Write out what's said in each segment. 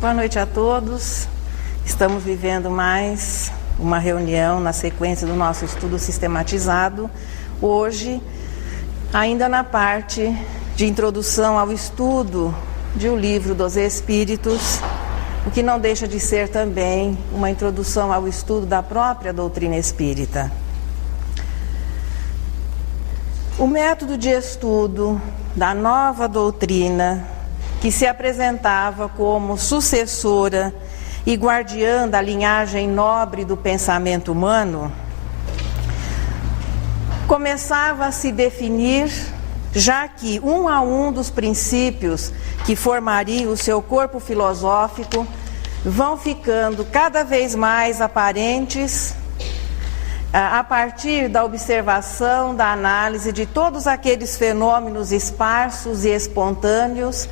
Boa noite a todos. Estamos vivendo mais uma reunião na sequência do nosso estudo sistematizado. Hoje, ainda na parte de introdução ao estudo de O Livro dos Espíritos, o que não deixa de ser também uma introdução ao estudo da própria doutrina espírita. O método de estudo da nova doutrina, que se apresentava como sucessora e guardiã da linhagem nobre do pensamento humano, começava a se definir, já que um a um dos princípios que formariam o seu corpo filosófico vão ficando cada vez mais aparentes a partir da observação, da análise de todos aqueles fenômenos esparsos e espontâneos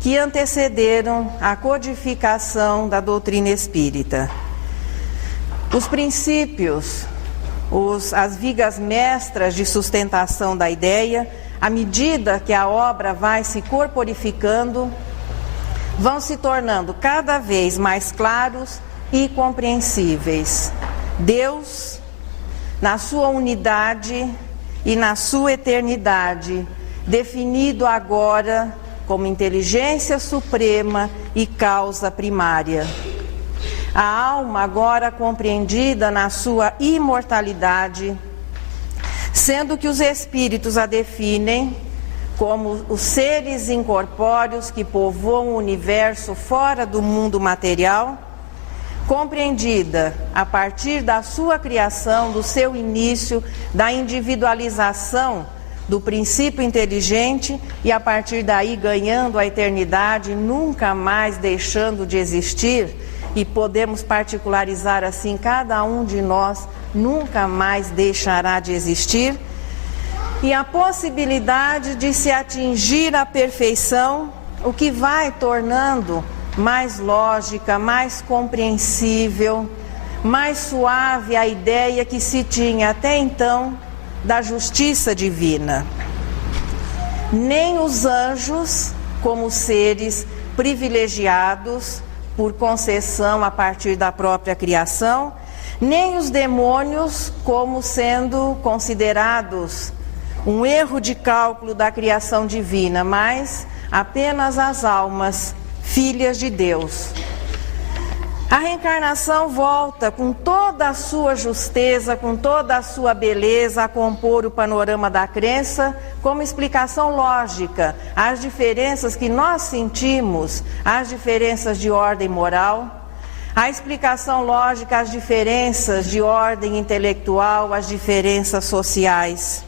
que antecederam a codificação da doutrina espírita. Os princípios, as vigas mestras de sustentação da ideia, à medida que a obra vai se corporificando, vão se tornando cada vez mais claros e compreensíveis. Deus, na sua unidade e na sua eternidade, definido agora como inteligência suprema e causa primária. A alma agora compreendida na sua imortalidade, sendo que os espíritos a definem como os seres incorpóreos que povoam o universo fora do mundo material, compreendida a partir da sua criação, do seu início, da individualização do princípio inteligente e a partir daí ganhando a eternidade, nunca mais deixando de existir, e podemos particularizar assim, cada um de nós nunca mais deixará de existir, e a possibilidade de se atingir a perfeição, o que vai tornando mais lógica, mais compreensível, mais suave a ideia que se tinha até então da justiça divina. Nem os anjos, como seres privilegiados por concessão a partir da própria criação, nem os demônios como sendo considerados um erro de cálculo da criação divina, mas apenas as almas, filhas de Deus. A reencarnação volta com toda a sua justeza, com toda a sua beleza a compor o panorama da crença, como explicação lógica às diferenças que nós sentimos, às diferenças de ordem moral, a explicação lógica às diferenças de ordem intelectual, às diferenças sociais.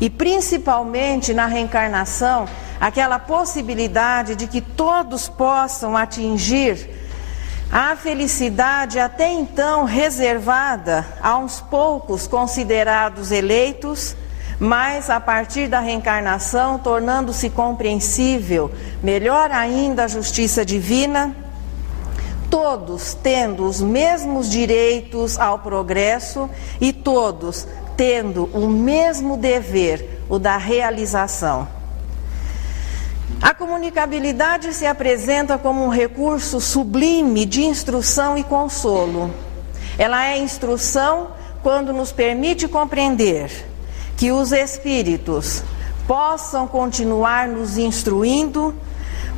E principalmente na reencarnação, aquela possibilidade de que todos possam atingir a felicidade até então reservada a uns poucos considerados eleitos, mas a partir da reencarnação tornando-se compreensível, melhor ainda, a justiça divina, todos tendo os mesmos direitos ao progresso e todos tendo o mesmo dever, o da realização. A comunicabilidade se apresenta como um recurso sublime de instrução e consolo. Ela é instrução quando nos permite compreender que os espíritos possam continuar nos instruindo,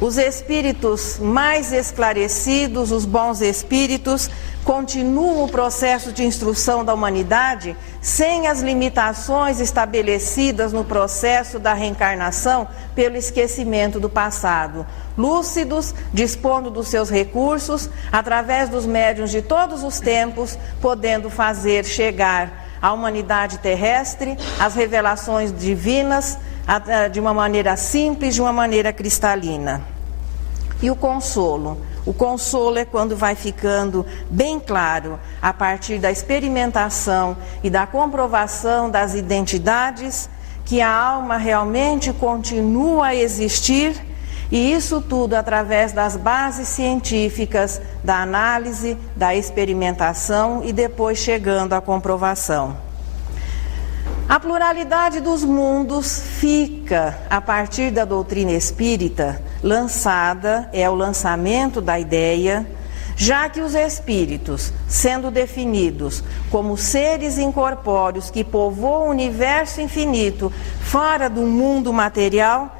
os espíritos mais esclarecidos, os bons espíritos, continuam o processo de instrução da humanidade sem as limitações estabelecidas no processo da reencarnação pelo esquecimento do passado. Lúcidos, dispondo dos seus recursos, através dos médiuns de todos os tempos, podendo fazer chegar à humanidade terrestre as revelações divinas de uma maneira simples, de uma maneira cristalina. E o consolo? O consolo é quando vai ficando bem claro, a partir da experimentação e da comprovação das identidades, que a alma realmente continua a existir, e isso tudo através das bases científicas, da análise, da experimentação e depois chegando à comprovação. A pluralidade dos mundos fica, a partir da doutrina espírita, lançada, é o lançamento da ideia, já que os espíritos, sendo definidos como seres incorpóreos que povoam o universo infinito fora do mundo material,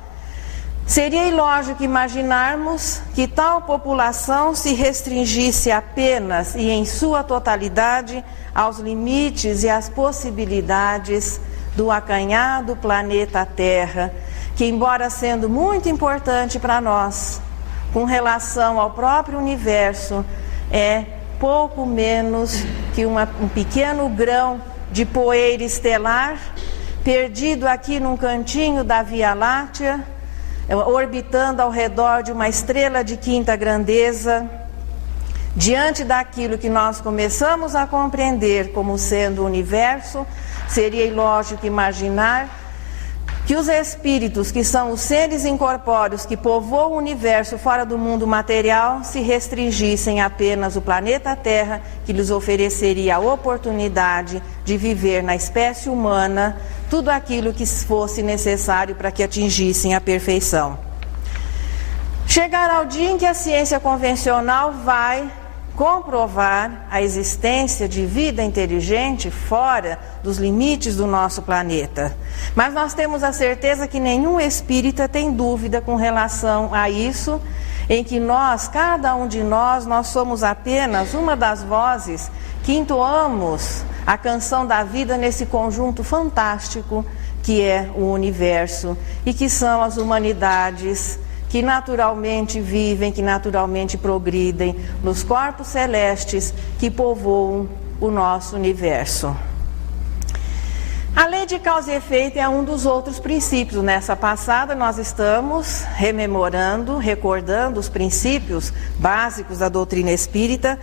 seria ilógico imaginarmos que tal população se restringisse apenas e em sua totalidade aos limites e às possibilidades do acanhado planeta Terra, que, embora sendo muito importante para nós, com relação ao próprio universo, é pouco menos que um pequeno grão de poeira estelar, perdido aqui num cantinho da Via Láctea, orbitando ao redor de uma estrela de quinta grandeza. Diante daquilo que nós começamos a compreender como sendo o universo, seria ilógico imaginar que os espíritos, que são os seres incorpóreos que povoam o universo fora do mundo material, se restringissem apenas o planeta Terra, que lhes ofereceria a oportunidade de viver na espécie humana tudo aquilo que fosse necessário para que atingissem a perfeição. Chegará o dia em que a ciência convencional vai comprovar a existência de vida inteligente fora dos limites do nosso planeta. Mas nós temos a certeza que nenhum espírita tem dúvida com relação a isso, em que nós, cada um de nós somos apenas uma das vozes que entoamos a canção da vida nesse conjunto fantástico que é o universo e que são as humanidades que naturalmente vivem, que naturalmente progridem nos corpos celestes que povoam o nosso universo. A lei de causa e efeito é um dos outros princípios. Nessa passada nós estamos rememorando, recordando os princípios básicos da doutrina espírita.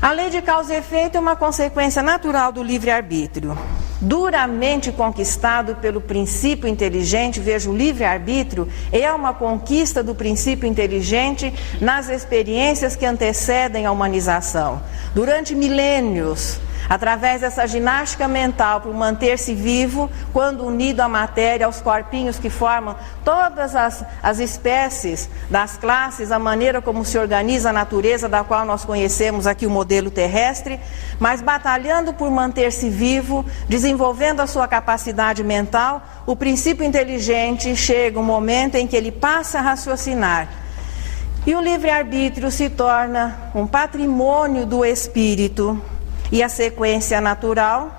A lei de causa e efeito é uma consequência natural do livre-arbítrio. Duramente conquistado pelo princípio inteligente, veja, o livre-arbítrio é uma conquista do princípio inteligente nas experiências que antecedem a humanização. Durante milênios, através dessa ginástica mental para manter-se vivo, quando unido à matéria, aos corpinhos que formam todas as espécies das classes, a maneira como se organiza a natureza, da qual nós conhecemos aqui o modelo terrestre, mas batalhando por manter-se vivo, desenvolvendo a sua capacidade mental, o princípio inteligente chega um momento em que ele passa a raciocinar. E o livre-arbítrio se torna um patrimônio do espírito. E a sequência natural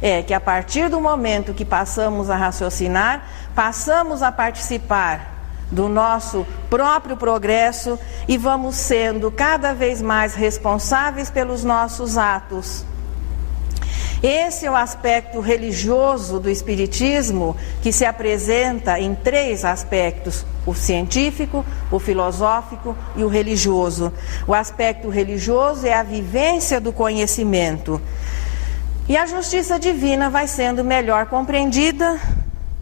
é que a partir do momento que passamos a raciocinar, passamos a participar do nosso próprio progresso e vamos sendo cada vez mais responsáveis pelos nossos atos. Esse é o aspecto religioso do Espiritismo, que se apresenta em 3 aspectos: o científico, o filosófico e o religioso. O aspecto religioso é a vivência do conhecimento. E a justiça divina vai sendo melhor compreendida,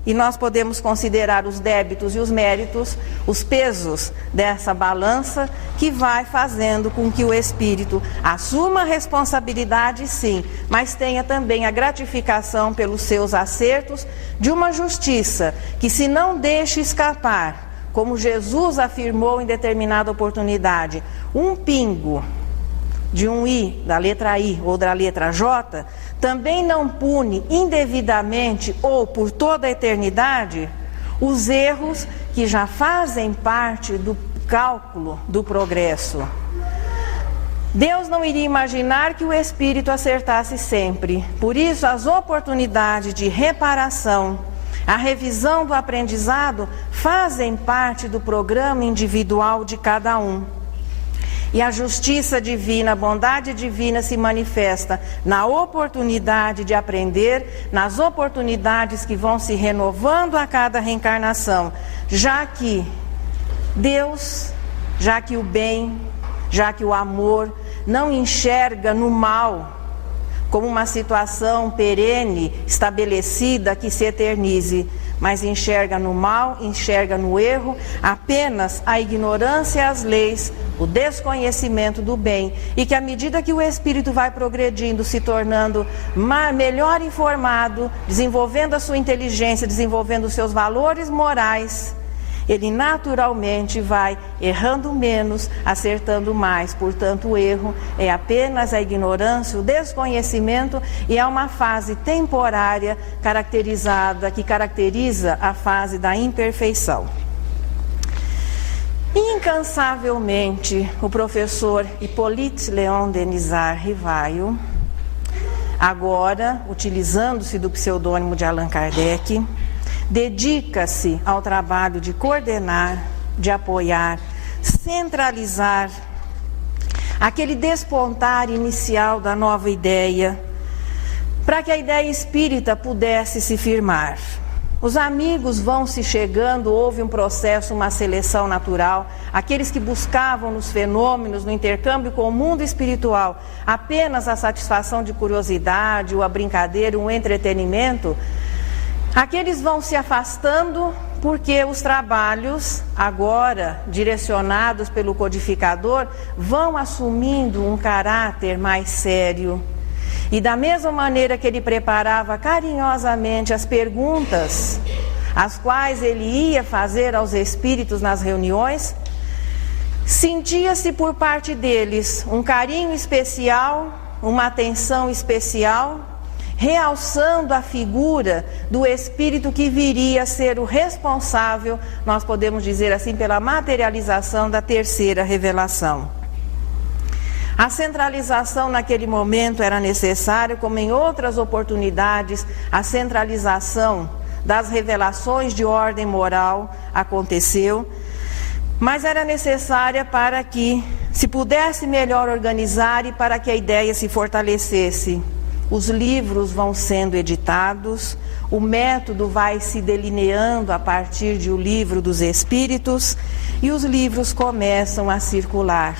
e nós podemos considerar os débitos e os méritos, os pesos dessa balança, que vai fazendo com que o espírito assuma a responsabilidade, sim, mas tenha também a gratificação pelos seus acertos de uma justiça que, se não deixa escapar, como Jesus afirmou em determinada oportunidade, um pingo de um I, da letra I ou da letra J, também não pune indevidamente ou por toda a eternidade os erros que já fazem parte do cálculo do progresso. Deus não iria imaginar que o espírito acertasse sempre. Por isso, as oportunidades de reparação, a revisão do aprendizado fazem parte do programa individual de cada um. E a justiça divina, a bondade divina se manifesta na oportunidade de aprender, nas oportunidades que vão se renovando a cada reencarnação, já que Deus, já que o bem, já que o amor não enxerga no mal como uma situação perene, estabelecida, que se eternize, mas enxerga no mal, enxerga no erro apenas a ignorância e as leis, o desconhecimento do bem, e que à medida que o espírito vai progredindo, se tornando melhor informado, desenvolvendo a sua inteligência, desenvolvendo os seus valores morais, ele naturalmente vai errando menos, acertando mais. Portanto, o erro é apenas a ignorância, o desconhecimento, e é uma fase temporária que caracteriza a fase da imperfeição. Incansavelmente, o professor Hippolyte Léon Denisard Rivaio, agora utilizando-se do pseudônimo de Allan Kardec, dedica-se ao trabalho de coordenar, de apoiar, centralizar aquele despontar inicial da nova ideia, para que a ideia espírita pudesse se firmar. Os amigos vão se chegando, houve um processo, uma seleção natural. Aqueles que buscavam nos fenômenos, no intercâmbio com o mundo espiritual, apenas a satisfação de curiosidade, ou a brincadeira, um entretenimento, aqueles vão se afastando porque os trabalhos, agora direcionados pelo codificador, vão assumindo um caráter mais sério. E da mesma maneira que ele preparava carinhosamente as perguntas, as quais ele ia fazer aos espíritos nas reuniões, sentia-se por parte deles um carinho especial, uma atenção especial, realçando a figura do espírito que viria a ser o responsável, nós podemos dizer assim, pela materialização da terceira revelação. A centralização naquele momento era necessária, como em outras oportunidades, a centralização das revelações de ordem moral aconteceu, mas era necessária para que se pudesse melhor organizar e para que a ideia se fortalecesse. Os livros vão sendo editados, o método vai se delineando a partir de O Livro dos Espíritos e os livros começam a circular.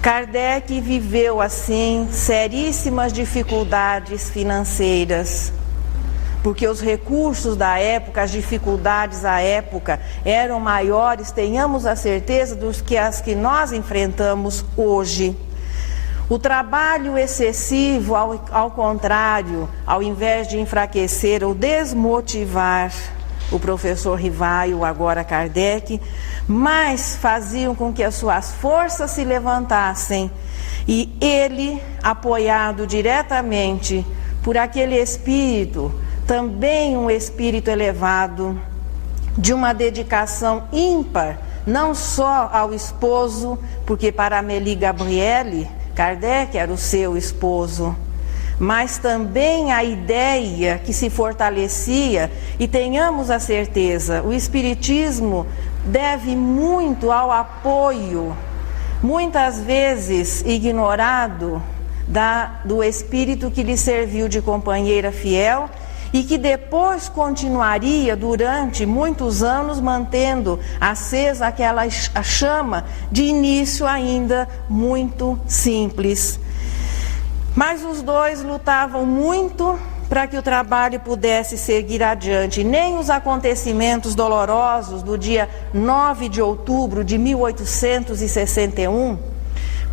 Kardec viveu assim seríssimas dificuldades financeiras, porque os recursos da época, as dificuldades da época eram maiores, tenhamos a certeza, do que as que nós enfrentamos hoje. O trabalho excessivo, ao contrário, ao invés de enfraquecer ou desmotivar o professor Rivaio, agora Kardec, mas faziam com que as suas forças se levantassem e ele, apoiado diretamente por aquele espírito, também um espírito elevado, de uma dedicação ímpar, não só ao esposo, porque para Amélie Gabrielle, Kardec era o seu esposo, mas também a ideia que se fortalecia, e tenhamos a certeza, o Espiritismo deve muito ao apoio, muitas vezes ignorado, do espírito que lhe serviu de companheira fiel e que depois continuaria durante muitos anos mantendo acesa aquela chama de início ainda muito simples. Mas os dois lutavam muito para que o trabalho pudesse seguir adiante. Nem os acontecimentos dolorosos do dia 9 de outubro de 1861,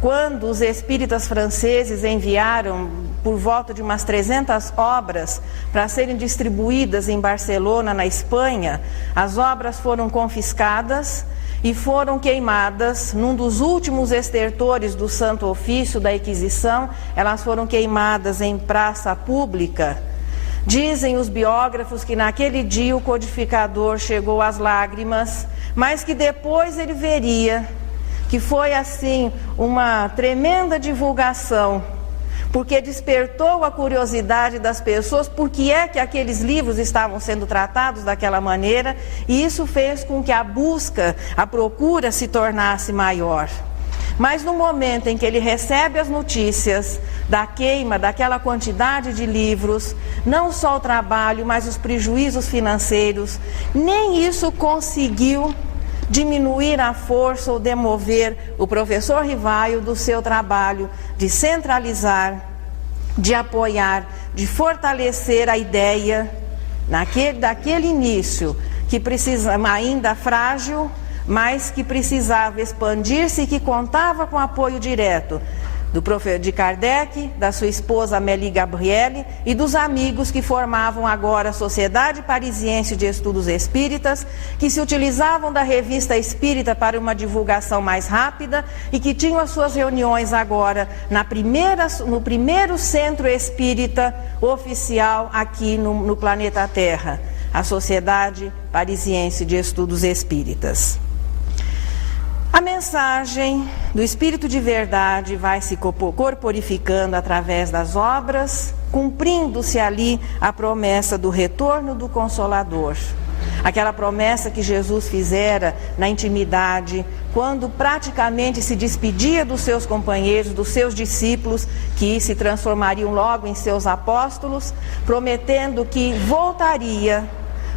quando os espíritas franceses enviaram por volta de umas 300 obras para serem distribuídas em Barcelona, na Espanha, as obras foram confiscadas e foram queimadas num dos últimos estertores do Santo Ofício da Inquisição. Elas foram queimadas em praça pública. Dizem os biógrafos que naquele dia o codificador chegou às lágrimas, mas que depois ele veria que foi assim uma tremenda divulgação, porque despertou a curiosidade das pessoas por que é que aqueles livros estavam sendo tratados daquela maneira, e isso fez com que a busca, a procura se tornasse maior. Mas no momento em que ele recebe as notícias da queima daquela quantidade de livros, não só o trabalho, mas os prejuízos financeiros, nem isso conseguiu diminuir a força ou demover o professor Rivaio do seu trabalho de centralizar, de apoiar, de fortalecer a ideia daquele início que precisa, ainda frágil, mas que precisava expandir-se e que contava com apoio direto de Kardec, da sua esposa Amélie Gabrielle e dos amigos que formavam agora a Sociedade Parisiense de Estudos Espíritas, que se utilizavam da Revista Espírita para uma divulgação mais rápida e que tinham as suas reuniões agora no primeiro centro espírita oficial aqui no planeta Terra, a Sociedade Parisiense de Estudos Espíritas. A mensagem do Espírito de Verdade vai se corporificando através das obras, cumprindo-se ali a promessa do retorno do Consolador. Aquela promessa que Jesus fizera na intimidade, quando praticamente se despedia dos seus companheiros, dos seus discípulos, que se transformariam logo em seus apóstolos, prometendo que voltaria.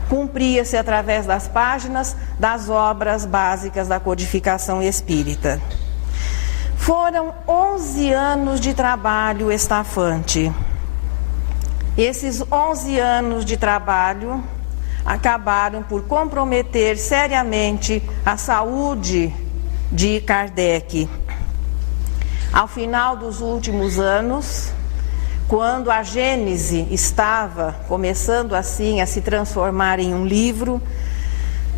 Cumpria-se através das páginas das obras básicas da codificação espírita. Foram 11 anos de trabalho estafante. Esses 11 anos de trabalho acabaram por comprometer seriamente a saúde de Kardec. Ao final dos últimos anos, quando a Gênese estava começando assim a se transformar em um livro,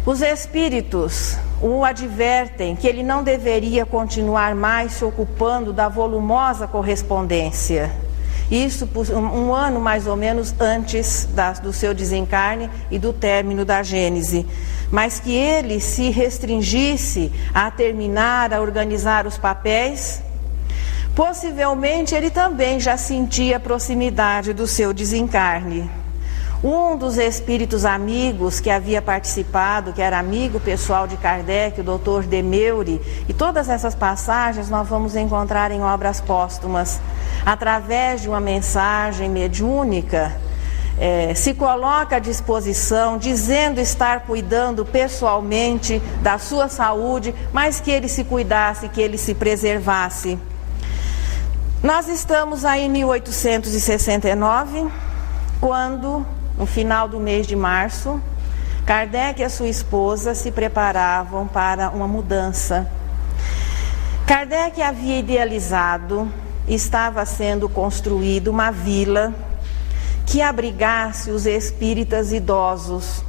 os espíritos o advertem que ele não deveria continuar mais se ocupando da volumosa correspondência. Isso por um ano mais ou menos antes do seu desencarne e do término da Gênese. Mas que ele se restringisse a terminar, a organizar os papéis. Possivelmente ele também já sentia a proximidade do seu desencarne. Um dos espíritos amigos que havia participado, que era amigo pessoal de Kardec, o Dr. Demeuri, e todas essas passagens nós vamos encontrar em obras póstumas, através de uma mensagem mediúnica, se coloca à disposição, dizendo estar cuidando pessoalmente da sua saúde, mas que ele se cuidasse, que ele se preservasse. Nós estamos aí em 1869, quando, no final do mês de março, Kardec e a sua esposa se preparavam para uma mudança. Kardec havia idealizado, estava sendo construída uma vila que abrigasse os espíritas idosos.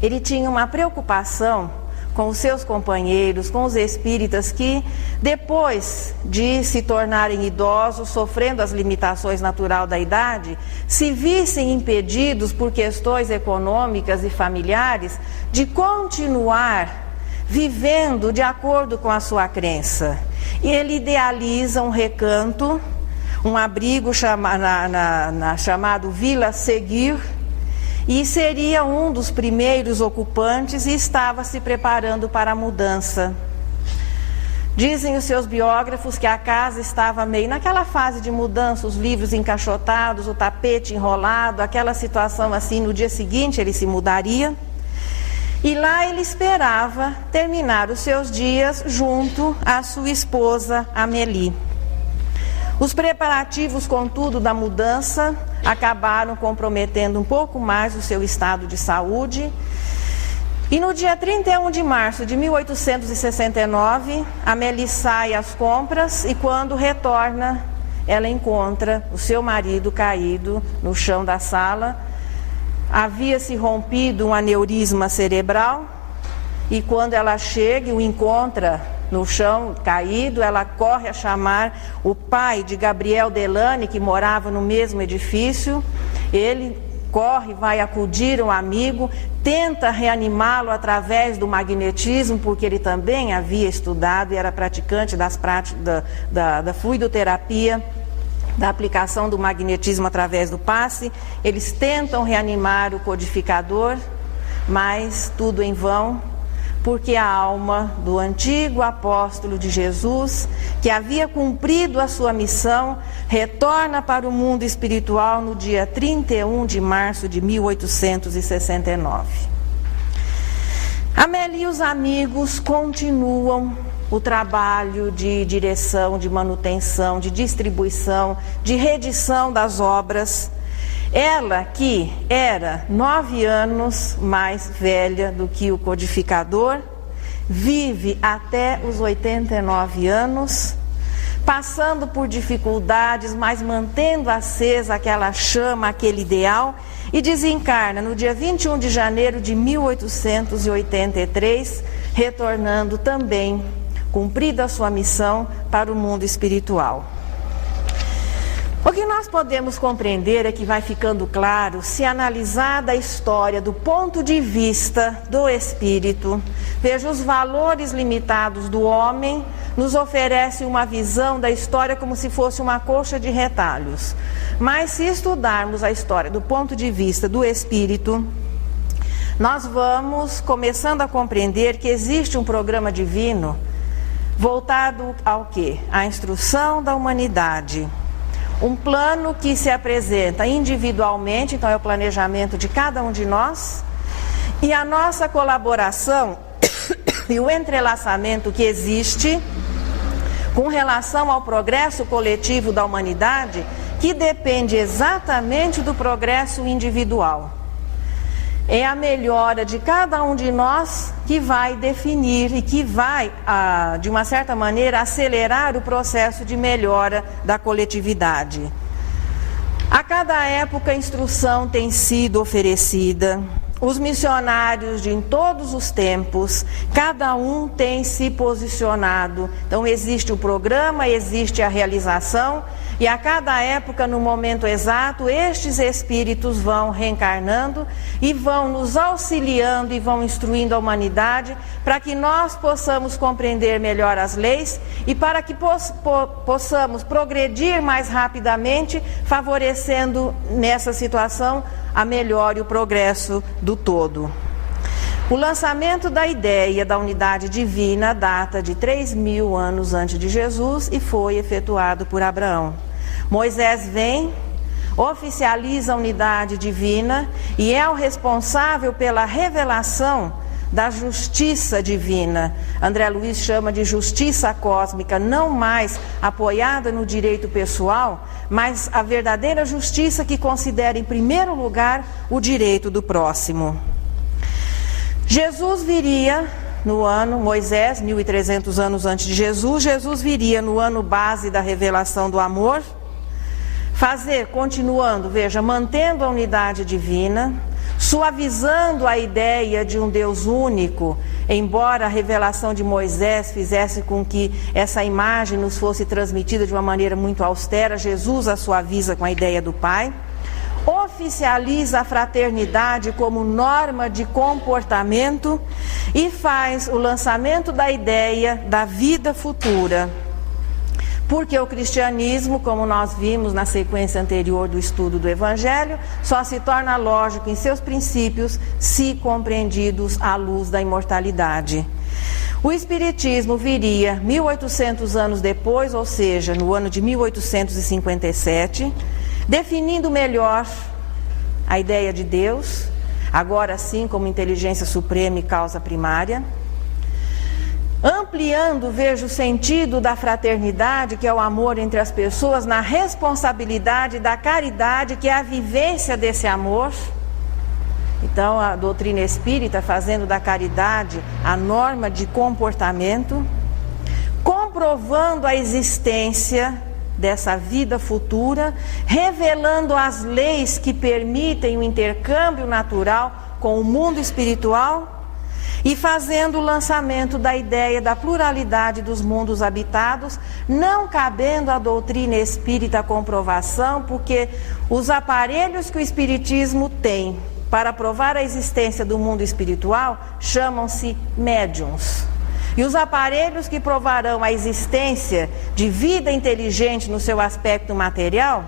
Ele tinha uma preocupação com os seus companheiros, com os espíritas que, depois de se tornarem idosos, sofrendo as limitações naturais da idade, se vissem impedidos por questões econômicas e familiares de continuar vivendo de acordo com a sua crença. E ele idealiza um recanto, um abrigo chamado Vila Seguir, e seria um dos primeiros ocupantes e estava se preparando para a mudança. Dizem os seus biógrafos que a casa estava meio naquela fase de mudança, os livros encaixotados, o tapete enrolado, aquela situação assim. No dia seguinte ele se mudaria e lá ele esperava terminar os seus dias junto à sua esposa Amélie. Os preparativos, contudo, da mudança acabaram comprometendo um pouco mais o seu estado de saúde. E no dia 31 de março de 1869, Amélie sai às compras e quando retorna, ela encontra o seu marido caído no chão da sala. Havia-se rompido um aneurisma cerebral e quando ela chega e o encontra no chão, caído, ela corre a chamar o pai de Gabriel Delane, que morava no mesmo edifício. Ele corre, vai acudir um amigo, tenta reanimá-lo através do magnetismo, porque ele também havia estudado e era praticante das práticas da fluidoterapia, da aplicação do magnetismo através do passe. Eles tentam reanimar o codificador, mas tudo em vão, porque a alma do antigo apóstolo de Jesus, que havia cumprido a sua missão, retorna para o mundo espiritual no dia 31 de março de 1869. Amélie e os amigos continuam o trabalho de direção, de manutenção, de distribuição, de reedição das obras. Ela, que era 9 anos mais velha do que o codificador, vive até os 89 anos, passando por dificuldades, mas mantendo acesa aquela chama, aquele ideal, e desencarna no dia 21 de janeiro de 1883, retornando também, cumprida a sua missão, para o mundo espiritual. O que nós podemos compreender é que vai ficando claro, se analisada a história do ponto de vista do espírito, veja, os valores limitados do homem nos oferece uma visão da história como se fosse uma colcha de retalhos. Mas se estudarmos a história do ponto de vista do espírito, nós vamos começando a compreender que existe um programa divino voltado ao quê? À instrução da humanidade. Um plano que se apresenta individualmente, então é o planejamento de cada um de nós, e a nossa colaboração e o entrelaçamento que existe com relação ao progresso coletivo da humanidade, que depende exatamente do progresso individual. É a melhora de cada um de nós que vai definir e que vai, de uma certa maneira, acelerar o processo de melhora da coletividade. A cada época a instrução tem sido oferecida, os missionários de em todos os tempos, cada um tem se posicionado. Então existe o programa, existe a realização, e a cada época, no momento exato, estes espíritos vão reencarnando e vão nos auxiliando e vão instruindo a humanidade para que nós possamos compreender melhor as leis e para que possamos progredir mais rapidamente, favorecendo nessa situação a melhora e o progresso do todo. O lançamento da ideia da unidade divina data de 3.000 anos antes de Jesus e foi efetuado por Abraão. Moisés vem, oficializa a unidade divina e é o responsável pela revelação da justiça divina. André Luiz chama de justiça cósmica, não mais apoiada no direito pessoal, mas a verdadeira justiça que considera em primeiro lugar o direito do próximo. Jesus viria no ano, Moisés, 1.300 anos antes de Jesus, Jesus viria no ano base da revelação do amor, continuando, veja, mantendo a unidade divina, suavizando a ideia de um Deus único, embora a revelação de Moisés fizesse com que essa imagem nos fosse transmitida de uma maneira muito austera, Jesus a suaviza com a ideia do Pai, oficializa a fraternidade como norma de comportamento e faz o lançamento da ideia da vida futura. Porque o cristianismo, como nós vimos na sequência anterior do estudo do Evangelho, só se torna lógico em seus princípios se compreendidos à luz da imortalidade. O Espiritismo viria 1.800 anos depois, ou seja, no ano de 1857, definindo melhor a ideia de Deus, agora sim como inteligência suprema e causa primária, ampliando, veja, o sentido da fraternidade, que é o amor entre as pessoas, na responsabilidade da caridade, que é a vivência desse amor. Então, a doutrina espírita fazendo da caridade a norma de comportamento, comprovando a existência dessa vida futura, revelando as leis que permitem o intercâmbio natural com o mundo espiritual, e fazendo o lançamento da ideia da pluralidade dos mundos habitados, não cabendo à doutrina espírita a comprovação, porque os aparelhos que o espiritismo tem para provar a existência do mundo espiritual chamam-se médiuns. E os aparelhos que provarão a existência de vida inteligente no seu aspecto material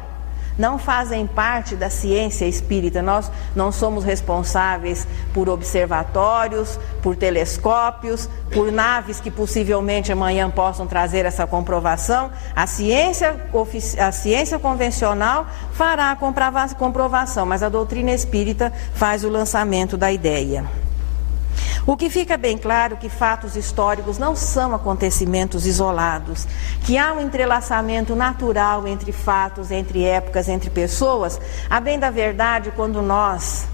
não fazem parte da ciência espírita. Nós não somos responsáveis por observatórios, por telescópios, por naves que possivelmente amanhã possam trazer essa comprovação. A ciência convencional fará a comprovação, mas a doutrina espírita faz o lançamento da ideia. O que fica bem claro é que fatos históricos não são acontecimentos isolados, que há um entrelaçamento natural entre fatos, entre épocas, entre pessoas. A bem da verdade, quando nós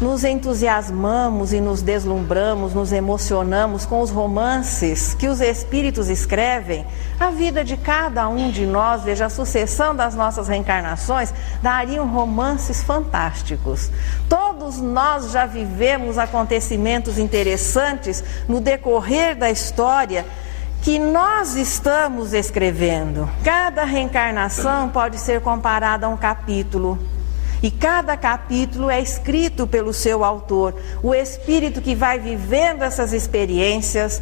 nos entusiasmamos e nos deslumbramos, nos emocionamos com os romances que os espíritos escrevem, a vida de cada um de nós, veja, a sucessão das nossas reencarnações, dariam romances fantásticos. Todos nós já vivemos acontecimentos interessantes no decorrer da história que nós estamos escrevendo. Cada reencarnação pode ser comparada a um capítulo. E cada capítulo é escrito pelo seu autor. O espírito que vai vivendo essas experiências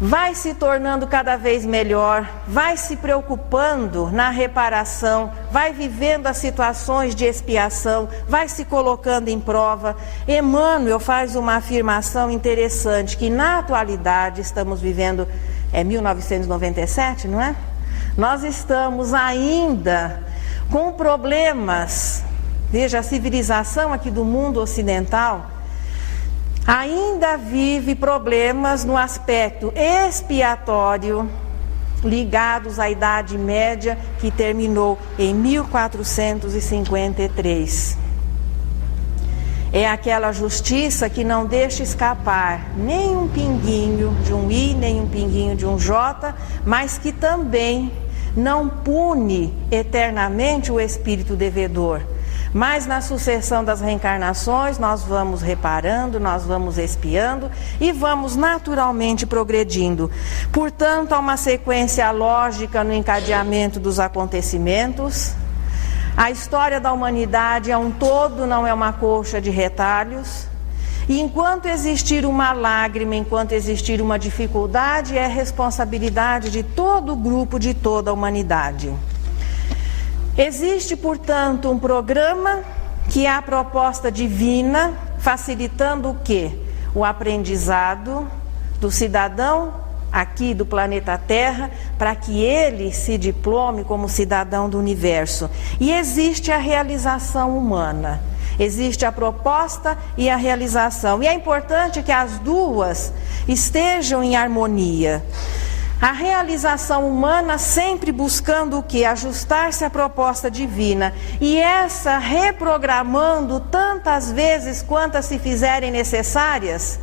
vai se tornando cada vez melhor, vai se preocupando na reparação, vai vivendo as situações de expiação, vai se colocando em prova. Emmanuel faz uma afirmação interessante, que na atualidade estamos vivendo, 1997, não é? Nós estamos ainda com problemas. Veja, a civilização aqui do mundo ocidental ainda vive problemas no aspecto expiatório ligados à Idade Média, que terminou em 1453. É aquela justiça que não deixa escapar nem um pinguinho de um I, nem um pinguinho de um J, mas que também não pune eternamente o espírito devedor. Mas na sucessão das reencarnações nós vamos reparando, nós vamos expiando e vamos naturalmente progredindo. Portanto, há uma sequência lógica no encadeamento dos acontecimentos. A história da humanidade é um todo, não é uma colcha de retalhos. E enquanto existir uma lágrima, enquanto existir uma dificuldade, é responsabilidade de todo o grupo, de toda a humanidade. Existe, portanto, um programa que é a proposta divina, facilitando o quê? O aprendizado do cidadão aqui do planeta Terra, para que ele se diplome como cidadão do universo. E existe a realização humana, existe a proposta e a realização. E é importante que as duas estejam em harmonia. A realização humana sempre buscando o quê? Ajustar-se à proposta divina. E essa reprogramando tantas vezes quantas se fizerem necessárias,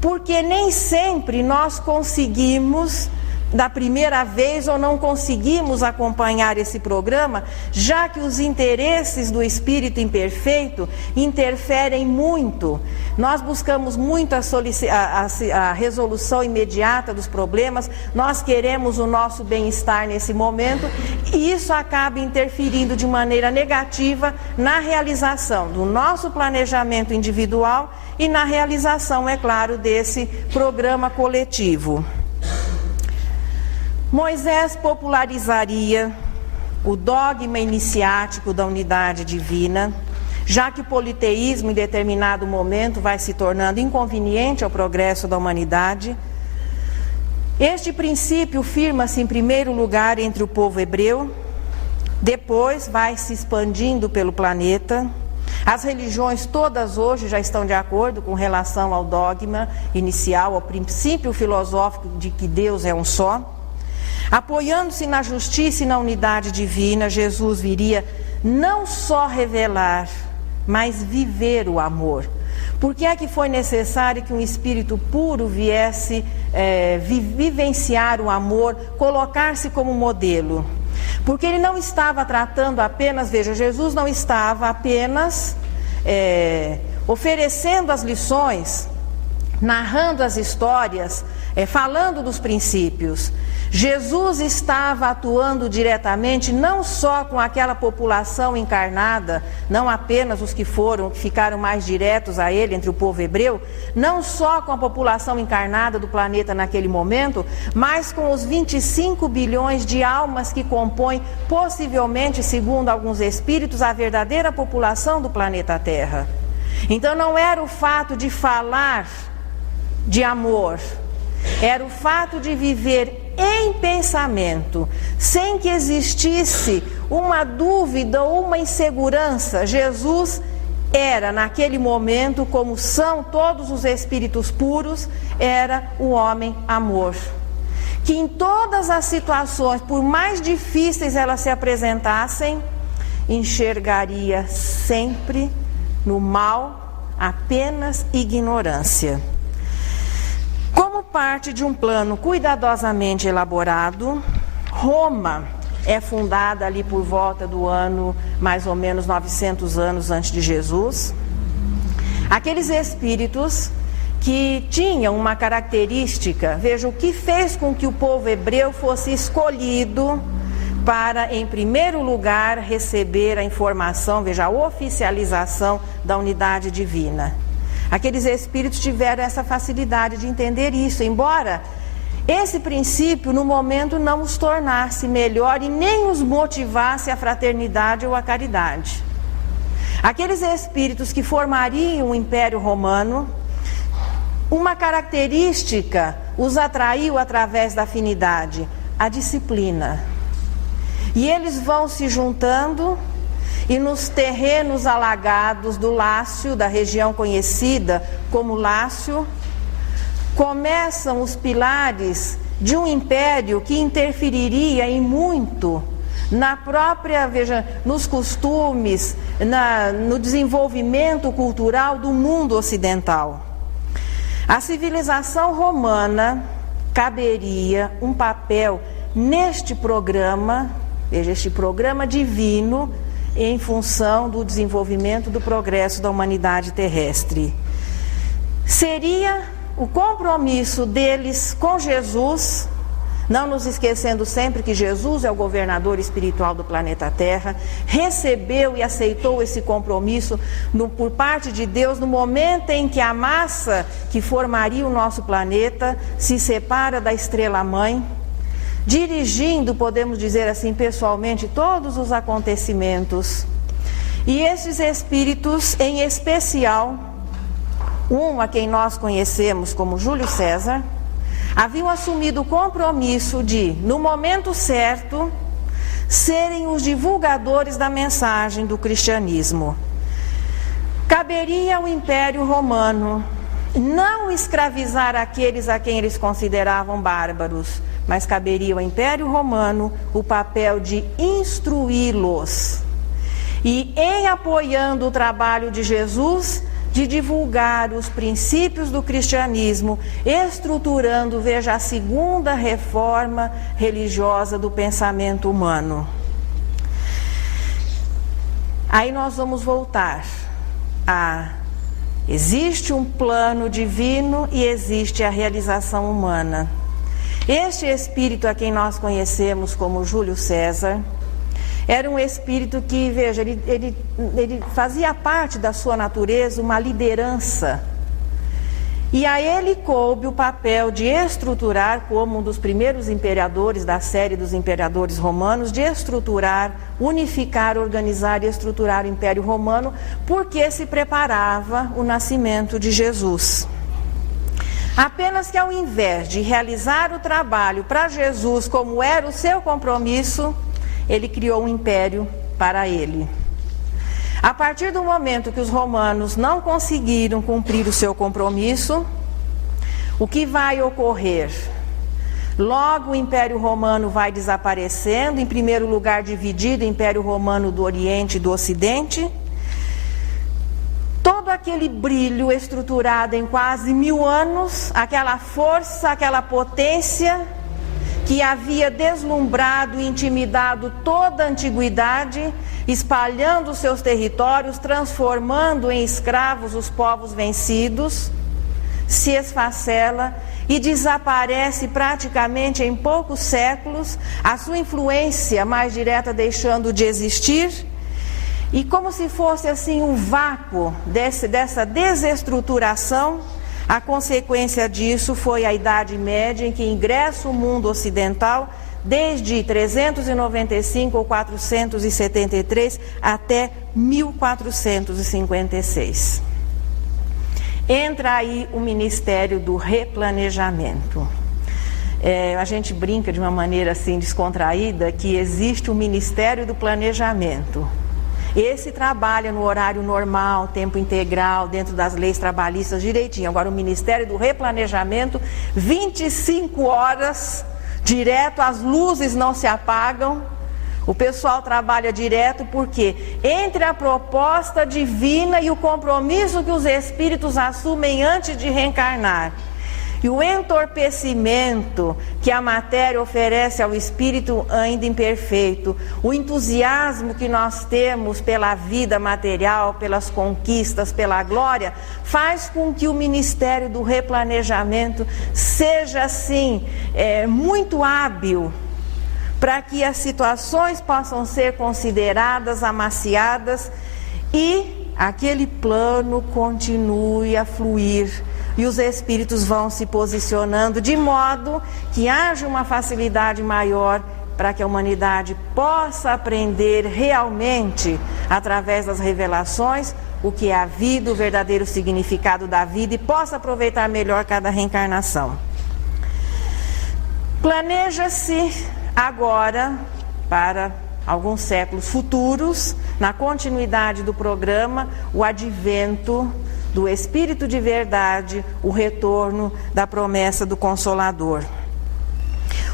porque nem sempre nós conseguimos da primeira vez ou não conseguimos acompanhar esse programa, já que os interesses do espírito imperfeito interferem muito. Nós buscamos muito a resolução imediata dos problemas, nós queremos o nosso bem-estar nesse momento, e isso acaba interferindo de maneira negativa na realização do nosso planejamento individual e na realização, é claro, desse programa coletivo. Moisés popularizaria o dogma iniciático da unidade divina, já que o politeísmo em determinado momento vai se tornando inconveniente ao progresso da humanidade. Este princípio firma-se em primeiro lugar entre o povo hebreu, depois vai se expandindo pelo planeta. As religiões todas hoje já estão de acordo com relação ao dogma inicial, ao princípio filosófico de que Deus é um só. Apoiando-se na justiça e na unidade divina, Jesus viria não só revelar, mas viver o amor. Por que é que foi necessário que um espírito puro viesse vivenciar o amor, colocar-se como modelo? Porque ele não estava tratando apenas, veja, Jesus não estava apenas oferecendo as lições, narrando as histórias, falando dos princípios. Jesus estava atuando diretamente não só com aquela população encarnada, não apenas os que ficaram mais diretos a ele, entre o povo hebreu, não só com a população encarnada do planeta naquele momento, mas com os 25 bilhões de almas que compõem, possivelmente, segundo alguns espíritos, a verdadeira população do planeta Terra. Então não era o fato de falar de amor, era o fato de viver em pensamento, sem que existisse uma dúvida ou uma insegurança. Jesus era, naquele momento, como são todos os espíritos puros, era o homem amor, que em todas as situações, por mais difíceis elas se apresentassem, enxergaria sempre no mal apenas ignorância. Como parte de um plano cuidadosamente elaborado, Roma é fundada ali por volta do ano, mais ou menos 900 anos antes de Jesus. Aqueles espíritos que tinham uma característica, veja, o que fez com que o povo hebreu fosse escolhido para, em primeiro lugar, receber a informação, veja, a oficialização da unidade divina. Aqueles espíritos tiveram essa facilidade de entender isso, embora esse princípio, no momento, não os tornasse melhor e nem os motivasse à fraternidade ou à caridade. Aqueles espíritos que formariam o Império Romano, uma característica os atraiu através da afinidade, a disciplina. E eles vão se juntando e nos terrenos alagados do Lácio, da região conhecida como Lácio, começam os pilares de um império que interferiria em muito na própria, veja, nos costumes, no desenvolvimento cultural do mundo ocidental. A civilização romana caberia um papel neste programa, veja, este programa divino, em função do desenvolvimento do progresso da humanidade terrestre. Seria o compromisso deles com Jesus, não nos esquecendo sempre que Jesus é o governador espiritual do planeta Terra, recebeu e aceitou esse compromisso por parte de Deus no momento em que a massa que formaria o nosso planeta se separa da estrela-mãe, dirigindo, podemos dizer assim, pessoalmente, todos os acontecimentos. E esses espíritos, em especial, um a quem nós conhecemos como Júlio César, haviam assumido o compromisso de, no momento certo, serem os divulgadores da mensagem do cristianismo. Caberia ao Império Romano não escravizar aqueles a quem eles consideravam bárbaros, mas caberia ao Império Romano o papel de instruí-los. E em apoiando o trabalho de Jesus, de divulgar os princípios do cristianismo, estruturando, veja, a segunda reforma religiosa do pensamento humano. Aí nós vamos voltar existe um plano divino e existe a realização humana. Este espírito a quem nós conhecemos como Júlio César, era um espírito que, veja, ele fazia parte da sua natureza uma liderança. E a ele coube o papel de estruturar, como um dos primeiros imperadores da série dos imperadores romanos, de estruturar, unificar, organizar e estruturar o Império Romano, porque se preparava o nascimento de Jesus. Apenas que ao invés de realizar o trabalho para Jesus, como era o seu compromisso, ele criou um império para ele. A partir do momento que os romanos não conseguiram cumprir o seu compromisso, o que vai ocorrer? Logo o Império Romano vai desaparecendo, em primeiro lugar dividido o Império Romano do Oriente e do Ocidente. Todo aquele brilho estruturado em quase 1000 anos, aquela força, aquela potência que havia deslumbrado e intimidado toda a antiguidade, espalhando seus territórios, transformando em escravos os povos vencidos, se esfacela e desaparece praticamente em poucos séculos, a sua influência mais direta deixando de existir. E como se fosse assim um vácuo dessa desestruturação, a consequência disso foi a Idade Média, em que ingressa o mundo ocidental desde 395 ou 473 até 1456. Entra aí o Ministério do Replanejamento. A gente brinca de uma maneira assim descontraída que existe o Ministério do Planejamento. Esse trabalha no horário normal, tempo integral, dentro das leis trabalhistas direitinho. Agora o Ministério do Replanejamento, 25 horas, direto, as luzes não se apagam, O pessoal trabalha direto porque entre a proposta divina e o compromisso que os espíritos assumem antes de reencarnar, e o entorpecimento que a matéria oferece ao espírito ainda imperfeito, o entusiasmo que nós temos pela vida material, pelas conquistas, pela glória, faz com que o Ministério do Replanejamento seja assim, muito hábil, para que as situações possam ser consideradas, amaciadas e aquele plano continue a fluir. E os espíritos vão se posicionando de modo que haja uma facilidade maior para que a humanidade possa aprender realmente, através das revelações, o que é a vida, o verdadeiro significado da vida e possa aproveitar melhor cada reencarnação. Planeja-se agora, para alguns séculos futuros, na continuidade do programa, o advento do Espírito de verdade, o retorno da promessa do Consolador.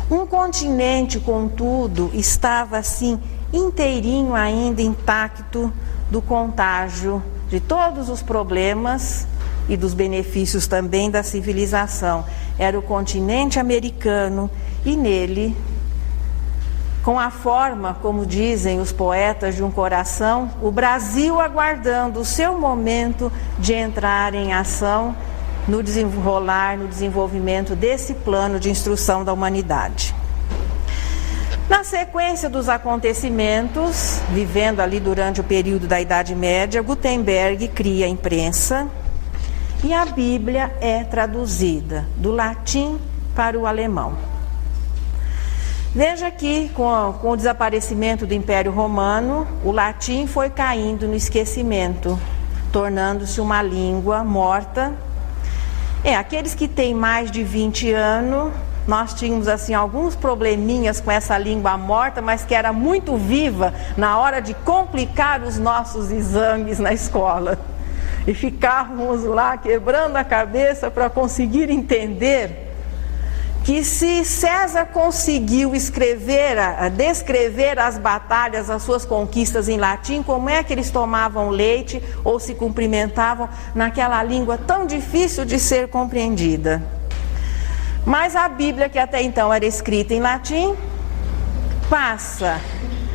Um continente, contudo, estava assim inteirinho ainda intacto do contágio de todos os problemas e dos benefícios também da civilização. Era o continente americano e nele, com a forma, como dizem os poetas, de um coração, o Brasil aguardando o seu momento de entrar em ação no desenrolar, no desenvolvimento desse plano de instrução da humanidade. Na sequência dos acontecimentos, vivendo ali durante o período da Idade Média, Gutenberg cria a imprensa e a Bíblia é traduzida do latim para o alemão. Veja que com o desaparecimento do Império Romano, o latim foi caindo no esquecimento, tornando-se uma língua morta. Aqueles que têm mais de 20 anos, nós tínhamos assim alguns probleminhas com essa língua morta, mas que era muito viva na hora de complicar os nossos exames na escola. E ficávamos lá quebrando a cabeça para conseguir entender que se César conseguiu descrever as batalhas, as suas conquistas em latim, como é que eles tomavam leite ou se cumprimentavam naquela língua tão difícil de ser compreendida. Mas a Bíblia, que até então era escrita em latim, passa,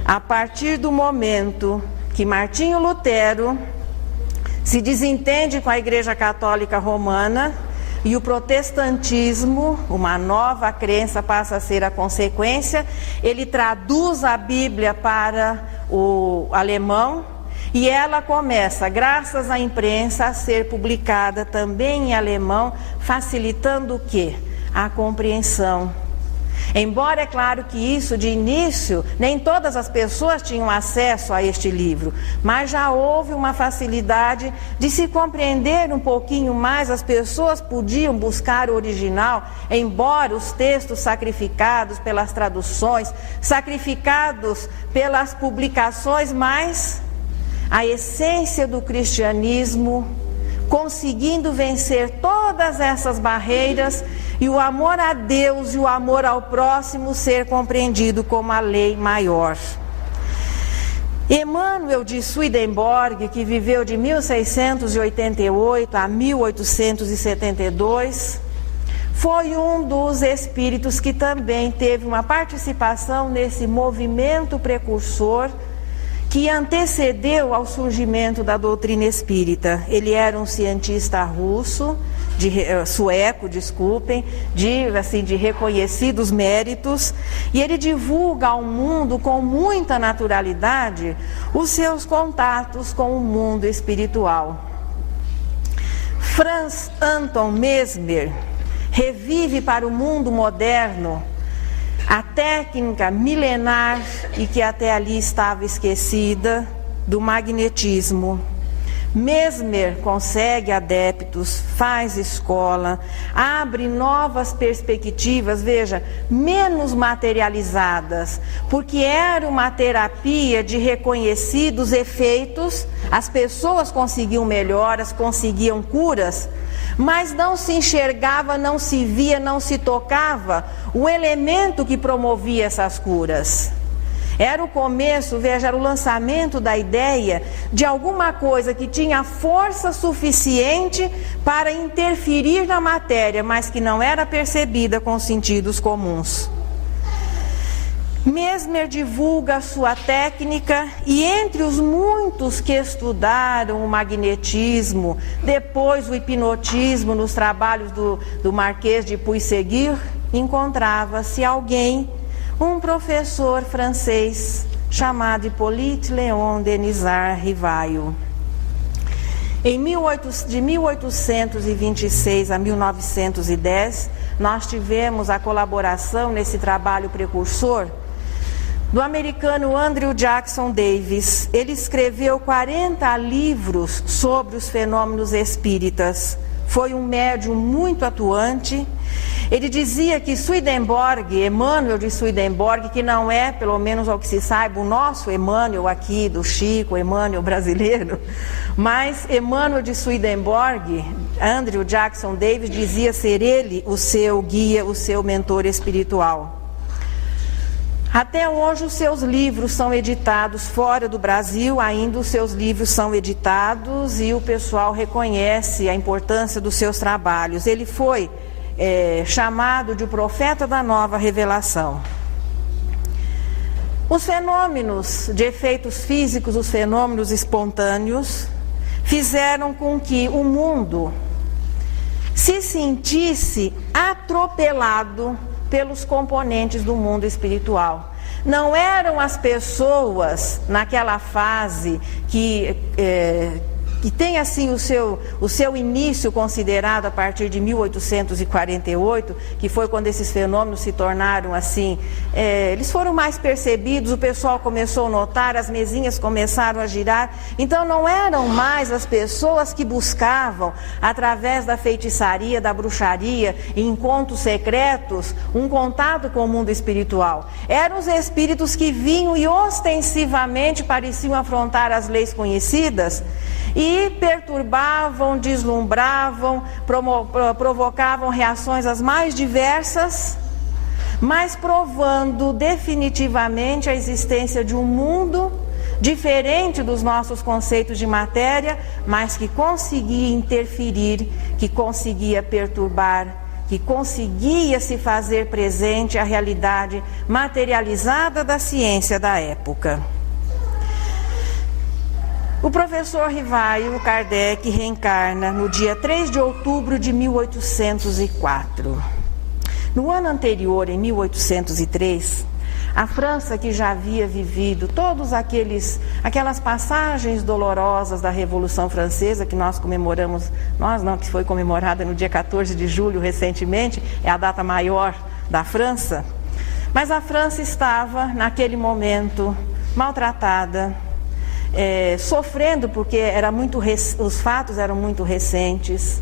a partir do momento que Martinho Lutero se desentende com a Igreja Católica Romana, e o protestantismo, uma nova crença, passa a ser a consequência. Ele traduz a Bíblia para o alemão e ela começa, graças à imprensa, a ser publicada também em alemão, facilitando o quê? A compreensão. Embora é claro que isso de início, nem todas as pessoas tinham acesso a este livro, mas já houve uma facilidade de se compreender um pouquinho mais, as pessoas podiam buscar o original, embora os textos sacrificados pelas traduções, sacrificados pelas publicações, mas a essência do cristianismo, conseguindo vencer todas essas barreiras, e o amor a Deus e o amor ao próximo ser compreendido como a lei maior. Emmanuel de Swedenborg, que viveu de 1688 a 1872, foi um dos espíritos que também teve uma participação nesse movimento precursor que antecedeu ao surgimento da doutrina espírita. Ele era um cientista sueco, de reconhecidos méritos, e ele divulga ao mundo com muita naturalidade os seus contatos com o mundo espiritual. Franz Anton Mesmer revive para o mundo moderno a técnica milenar e que até ali estava esquecida do magnetismo. Mesmer consegue adeptos, faz escola, abre novas perspectivas, veja, menos materializadas, porque era uma terapia de reconhecidos efeitos, as pessoas conseguiam melhoras, conseguiam curas, mas não se enxergava, não se via, não se tocava o elemento que promovia essas curas. Era o começo, veja, era o lançamento da ideia de alguma coisa que tinha força suficiente para interferir na matéria, mas que não era percebida com os sentidos comuns. Mesmer divulga a sua técnica e entre os muitos que estudaram o magnetismo, depois o hipnotismo nos trabalhos do Marquês de Puisségur, encontrava-se alguém, um professor francês chamado Hippolyte Léon Denisard Rivail. De 1826 a 1910, nós tivemos a colaboração nesse trabalho precursor do americano Andrew Jackson Davis. Ele escreveu 40 livros sobre os fenômenos espíritas. Foi um médium muito atuante. Ele dizia que Swedenborg, Emmanuel de Swedenborg, que não é, pelo menos ao que se saiba, o nosso Emmanuel aqui, do Chico, Emmanuel brasileiro, mas Emmanuel de Swedenborg, Andrew Jackson Davis, dizia ser ele o seu guia, o seu mentor espiritual. Até hoje os seus livros são editados fora do Brasil, ainda os seus livros são editados e o pessoal reconhece a importância dos seus trabalhos. Ele foi chamado de o profeta da nova revelação. Os fenômenos de efeitos físicos, os fenômenos espontâneos, fizeram com que o mundo se sentisse atropelado pelos componentes do mundo espiritual. Não eram as pessoas naquela fase que tem assim o seu início considerado a partir de 1848, que foi quando esses fenômenos se tornaram assim, eles foram mais percebidos, o pessoal começou a notar, as mesinhas começaram a girar. Então não eram mais as pessoas que buscavam, através da feitiçaria, da bruxaria, em encontros secretos, um contato com o mundo espiritual. Eram os espíritos que vinham e ostensivamente pareciam afrontar as leis conhecidas, e perturbavam, deslumbravam, provocavam reações as mais diversas, mas provando definitivamente a existência de um mundo diferente dos nossos conceitos de matéria, mas que conseguia interferir, que conseguia perturbar, que conseguia se fazer presente a realidade materializada da ciência da época. O professor Rivail Kardec reencarna no dia 3 de outubro de 1804. No ano anterior, em 1803, a França, que já havia vivido todas aquelas passagens dolorosas da Revolução Francesa, que nós comemoramos, que foi comemorada no dia 14 de julho recentemente, é a data maior da França, mas a França estava, naquele momento, maltratada, sofrendo porque os fatos eram muito recentes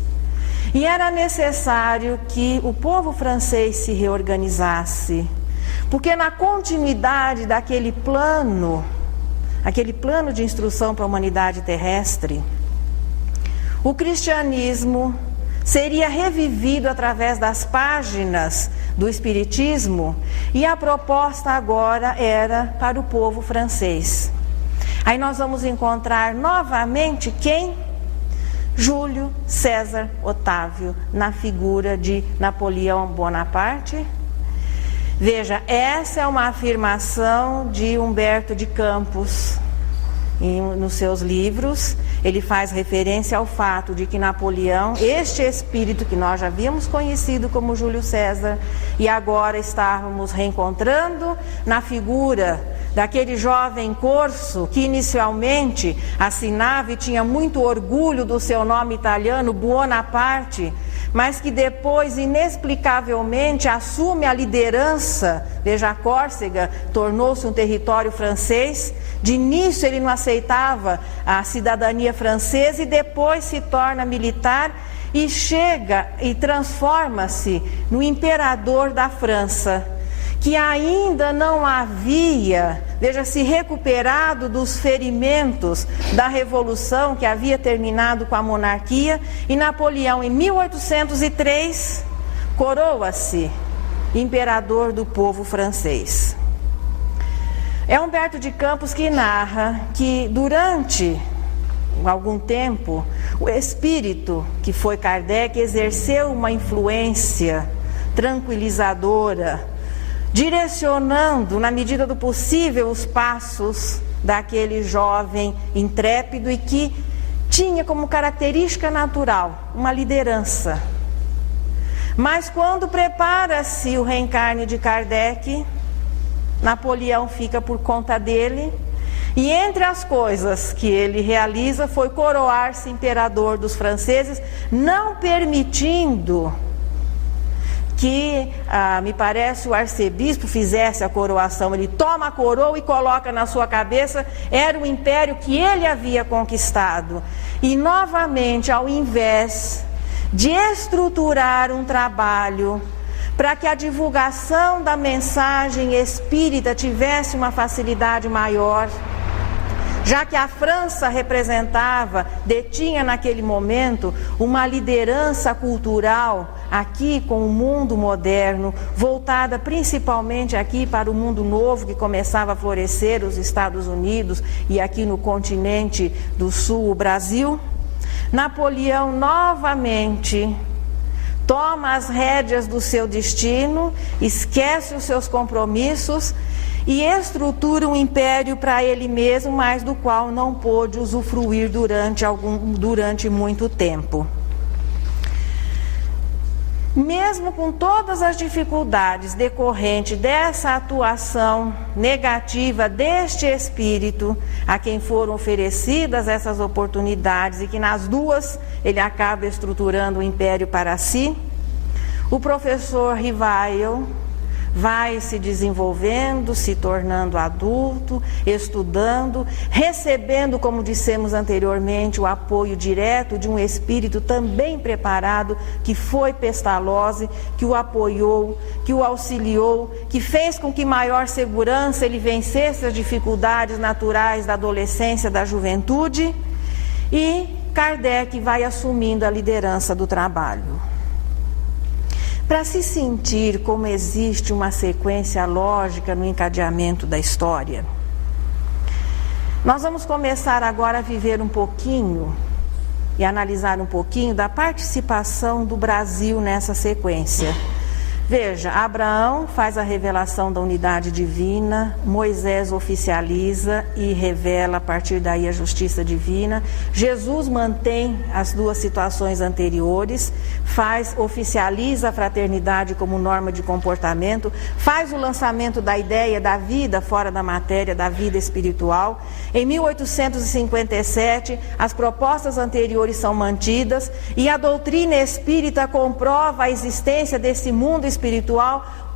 e era necessário que o povo francês se reorganizasse, porque na continuidade daquele plano de instrução para a humanidade terrestre, o cristianismo seria revivido através das páginas do Espiritismo e a proposta agora era para o povo francês. Aí nós vamos encontrar novamente quem? Júlio César Otávio, na figura de Napoleão Bonaparte. Veja, essa é uma afirmação de Humberto de Campos, nos seus livros. Ele faz referência ao fato de que Napoleão, este espírito que nós já havíamos conhecido como Júlio César, e agora estávamos reencontrando na figura daquele jovem corso que inicialmente assinava e tinha muito orgulho do seu nome italiano, Buonaparte, mas que depois, inexplicavelmente, assume a liderança. Veja, a Córcega tornou-se um território francês. De início ele não aceitava a cidadania francesa e depois se torna militar e chega e transforma-se no imperador da França, que ainda não havia, veja, se recuperado dos ferimentos da Revolução, que havia terminado com a monarquia, e Napoleão, em 1803, coroa-se imperador do povo francês. É Humberto de Campos que narra que durante algum tempo o espírito que foi Kardec exerceu uma influência tranquilizadora, direcionando na medida do possível os passos daquele jovem intrépido e que tinha como característica natural uma liderança. Mas quando prepara-se o reencarne de Kardec, Napoleão fica por conta dele, e entre as coisas que ele realiza foi coroar-se imperador dos franceses, não permitindo que, me parece, o arcebispo fizesse a coroação. Ele toma a coroa e coloca na sua cabeça, era o império que ele havia conquistado. E novamente, ao invés de estruturar um trabalho para que a divulgação da mensagem espírita tivesse uma facilidade maior, já que a França detinha naquele momento uma liderança cultural aqui com o mundo moderno, voltada principalmente aqui para o mundo novo que começava a florescer, os Estados Unidos e aqui no continente do sul, o Brasil. Napoleão novamente toma as rédeas do seu destino, esquece os seus compromissos e estrutura um império para ele mesmo, mas do qual não pôde usufruir durante muito tempo. Mesmo com todas as dificuldades decorrentes dessa atuação negativa deste espírito, a quem foram oferecidas essas oportunidades e que nas duas ele acaba estruturando o império para si, o professor Rivail vai se desenvolvendo, se tornando adulto, estudando, recebendo, como dissemos anteriormente, o apoio direto de um espírito também preparado, que foi Pestalozzi, que o apoiou, que o auxiliou, que fez com que maior segurança ele vencesse as dificuldades naturais da adolescência, da juventude, e Kardec vai assumindo a liderança do trabalho. Para se sentir como existe uma sequência lógica no encadeamento da história, nós vamos começar agora a viver um pouquinho e analisar um pouquinho da participação do Brasil nessa sequência. Veja, Abraão faz a revelação da unidade divina, Moisés oficializa e revela a partir daí a justiça divina, Jesus mantém as duas situações anteriores, oficializa a fraternidade como norma de comportamento, faz o lançamento da ideia da vida fora da matéria, da vida espiritual. Em 1857, as propostas anteriores são mantidas e a doutrina espírita comprova a existência desse mundo espiritual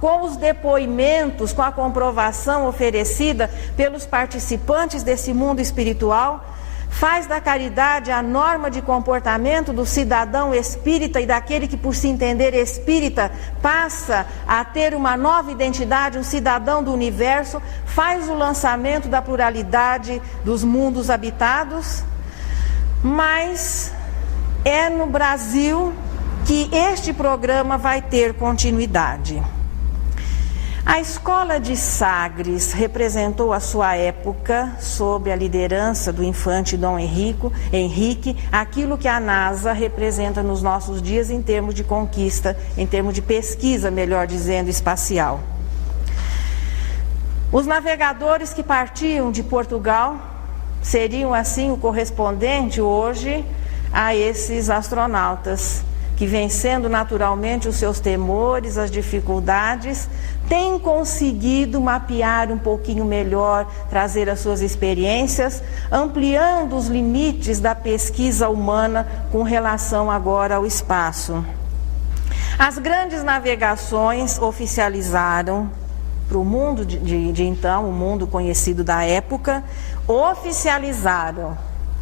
com os depoimentos, com a comprovação oferecida pelos participantes desse mundo espiritual, faz da caridade a norma de comportamento do cidadão espírita e daquele que, por se entender espírita, passa a ter uma nova identidade, um cidadão do universo, faz o lançamento da pluralidade dos mundos habitados, mas é no Brasil que este programa vai ter continuidade. A escola de Sagres representou a sua época, sob a liderança do infante Dom Henrique, aquilo que a NASA representa nos nossos dias em termos de conquista, em termos de pesquisa, melhor dizendo, espacial. Os navegadores que partiam de Portugal seriam, assim, o correspondente hoje a esses astronautas, que vencendo naturalmente os seus temores, as dificuldades, têm conseguido mapear um pouquinho melhor, trazer as suas experiências, ampliando os limites da pesquisa humana com relação agora ao espaço. As grandes navegações oficializaram para o mundo de então, o mundo conhecido da época, oficializaram.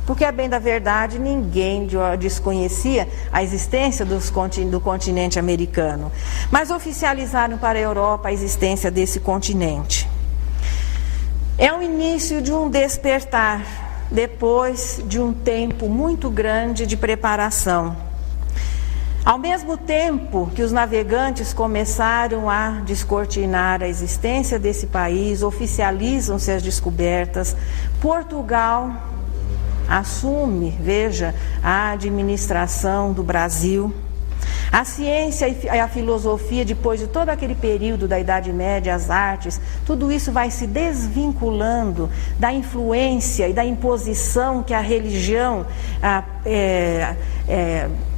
Porque, a bem da verdade, ninguém desconhecia a existência do continente americano. Mas oficializaram para a Europa a existência desse continente. É o início de um despertar, depois de um tempo muito grande de preparação. Ao mesmo tempo que os navegantes começaram a descortinar a existência desse país, oficializam-se as descobertas, Portugal assume, veja, a administração do Brasil. A ciência e a filosofia, depois de todo aquele período da Idade Média, as artes, tudo isso vai se desvinculando da influência e da imposição que a religião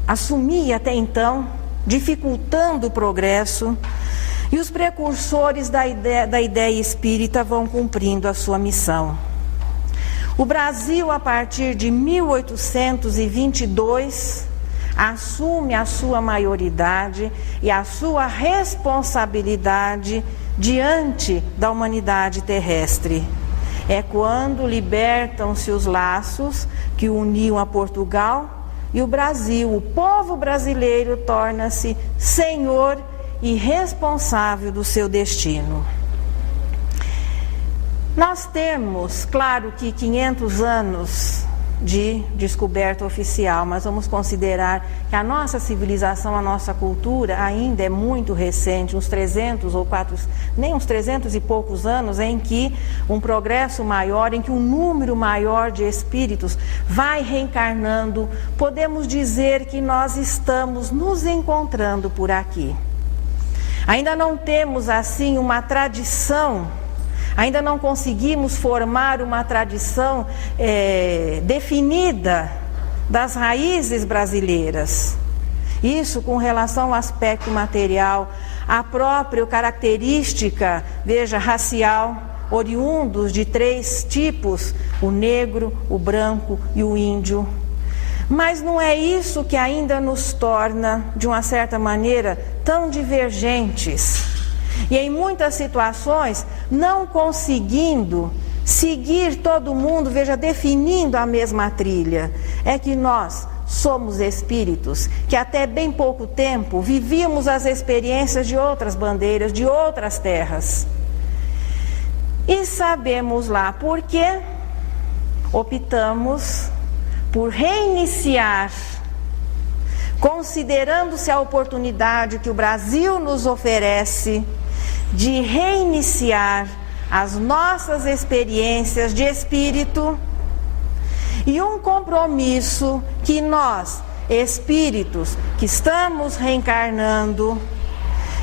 assumia até então, dificultando o progresso, e os precursores da ideia espírita vão cumprindo a sua missão. O Brasil, a partir de 1822, assume a sua maioridade e a sua responsabilidade diante da humanidade terrestre. É quando libertam-se os laços que uniam a Portugal e o Brasil. O povo brasileiro torna-se senhor e responsável do seu destino. Nós temos, claro que 500 anos de descoberta oficial, mas vamos considerar que a nossa civilização, a nossa cultura ainda é muito recente, uns 300 ou 400, nem uns 300 e poucos anos, em que um progresso maior, em que um número maior de espíritos vai reencarnando. Podemos dizer que nós estamos nos encontrando por aqui. Ainda não temos assim uma tradição, ainda não conseguimos formar uma tradição definida das raízes brasileiras. Isso com relação ao aspecto material, a própria característica, veja, racial, oriundos de 3 tipos, o negro, o branco e o índio. Mas não é isso que ainda nos torna, de uma certa maneira, tão divergentes. E em muitas situações, não conseguindo seguir todo mundo, veja, definindo a mesma trilha. É que nós somos espíritos que até bem pouco tempo vivíamos as experiências de outras bandeiras, de outras terras. E sabemos lá por que optamos por reiniciar, considerando-se a oportunidade que o Brasil nos oferece de reiniciar as nossas experiências de espírito, e um compromisso que nós, espíritos, que estamos reencarnando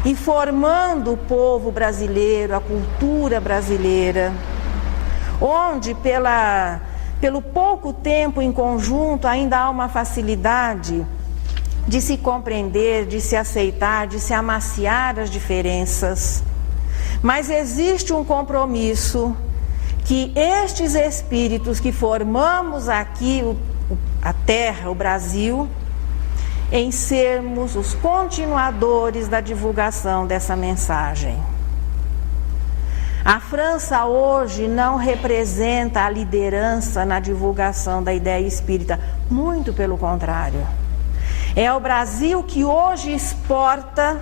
e formando o povo brasileiro, a cultura brasileira, onde pelo pouco tempo em conjunto ainda há uma facilidade de se compreender, de se aceitar, de se amaciar as diferenças. Mas existe um compromisso que estes espíritos que formamos aqui a terra, o Brasil, em sermos os continuadores da divulgação dessa mensagem. A França hoje não representa a liderança na divulgação da ideia espírita, muito pelo contrário. É o Brasil que hoje exporta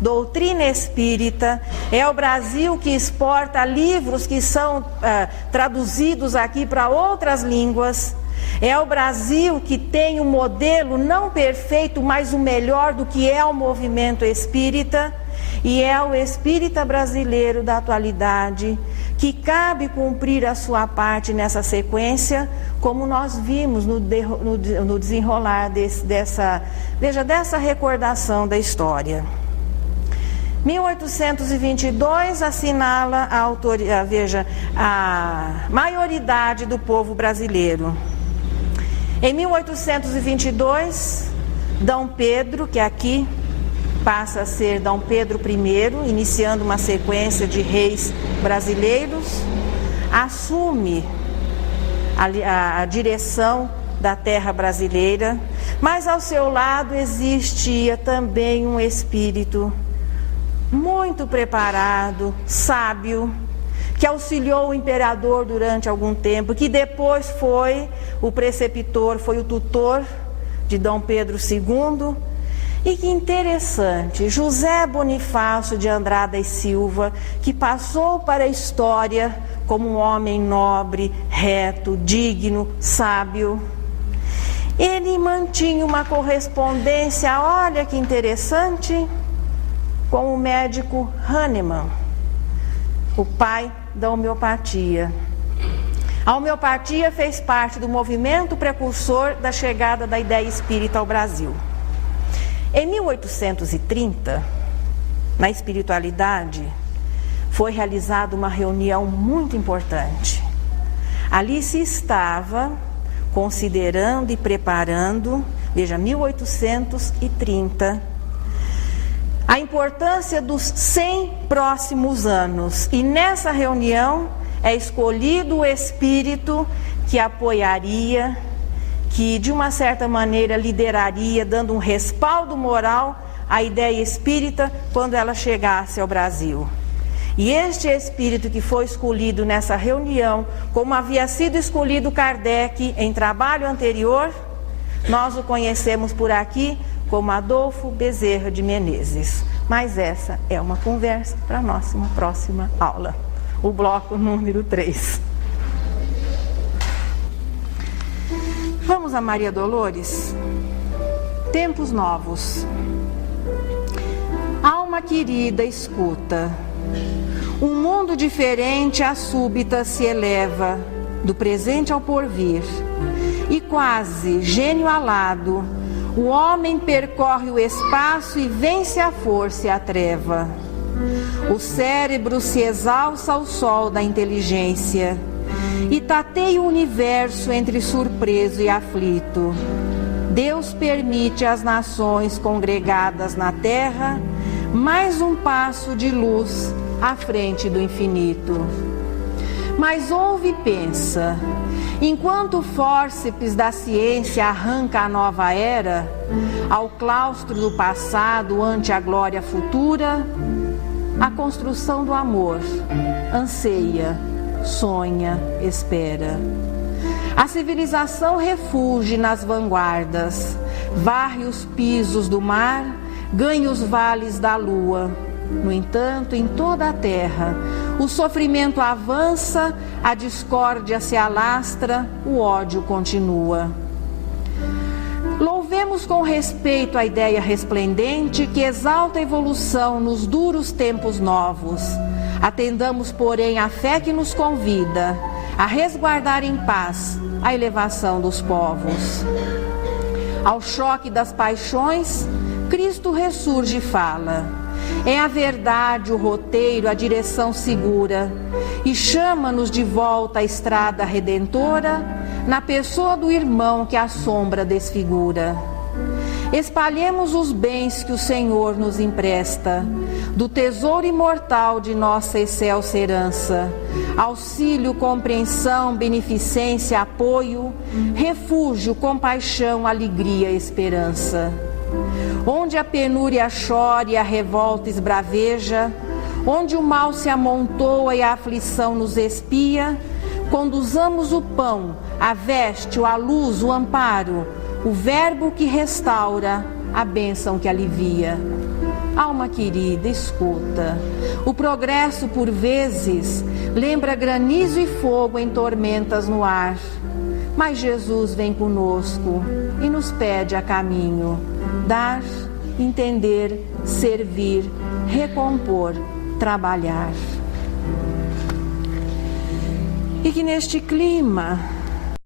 doutrina espírita, é o Brasil que exporta livros que são traduzidos aqui para outras línguas, é o Brasil que tem um modelo não perfeito, mas o melhor do que é o movimento espírita, e é o espírita brasileiro da atualidade que cabe cumprir a sua parte nessa sequência, como nós vimos no desenrolar dessa recordação da história. 1822 assinala a maioridade do povo brasileiro. Em 1822, D. Pedro, que aqui passa a ser D. Pedro I, iniciando uma sequência de reis brasileiros, assume a direção da terra brasileira, mas ao seu lado existia também um espírito muito preparado, sábio, que auxiliou o imperador durante algum tempo, que depois foi o preceptor, foi o tutor de D. Pedro II. E que interessante, José Bonifácio de Andrada e Silva, que passou para a história como um homem nobre, reto, digno, sábio. ele mantinha uma correspondência, olha que interessante, com o médico Hahnemann, o pai da homeopatia. A homeopatia fez parte do movimento precursor da chegada da ideia espírita ao Brasil. Em 1830, na espiritualidade, foi realizada uma reunião muito importante. Ali se estava considerando e preparando, veja, 1830, a importância dos 100 próximos anos. E nessa reunião é escolhido o espírito que apoiaria, que de uma certa maneira lideraria, dando um respaldo moral à ideia espírita quando ela chegasse ao Brasil. E este espírito que foi escolhido nessa reunião, como havia sido escolhido Kardec em trabalho anterior, nós o conhecemos por aqui como Adolfo Bezerra de Menezes. Mas essa é uma conversa para a nossa próxima aula, o bloco número 3. Vamos a Maria Dolores? Tempos novos. Alma querida, escuta. Um mundo diferente à súbita se eleva, do presente ao porvir. E quase, gênio alado, o homem percorre o espaço e vence a força e a treva. O cérebro se exalça ao sol da inteligência e tateia o universo entre surpreso e aflito. Deus permite às nações congregadas na terra mais um passo de luz à frente do infinito. Mas ouve e pensa, enquanto o fórceps da ciência arranca a nova era, ao claustro do passado ante a glória futura, a construção do amor anseia, sonha, espera. A civilização refugia nas vanguardas, varre os pisos do mar, ganha os vales da lua. No entanto, em toda a terra, o sofrimento avança, a discórdia se alastra, o ódio continua. Louvemos com respeito a ideia resplendente que exalta a evolução nos duros tempos novos. Atendamos, porém, a fé que nos convida a resguardar em paz a elevação dos povos. Ao choque das paixões, Cristo ressurge e fala. É a verdade, o roteiro, a direção segura, e chama-nos de volta à estrada redentora, na pessoa do irmão que a sombra desfigura. Espalhemos os bens que o Senhor nos empresta, do tesouro imortal de nossa excelsa herança, auxílio, compreensão, beneficência, apoio, refúgio, compaixão, alegria, esperança. Onde a penúria chora e a revolta esbraveja, onde o mal se amontoa e a aflição nos espia, conduzamos o pão, a veste, a luz, o amparo, o verbo que restaura, a bênção que alivia. Alma querida, escuta. O progresso, por vezes, lembra granizo e fogo em tormentas no ar. Mas Jesus vem conosco e nos pede a caminho. Dar, entender, servir, recompor, trabalhar. E que neste clima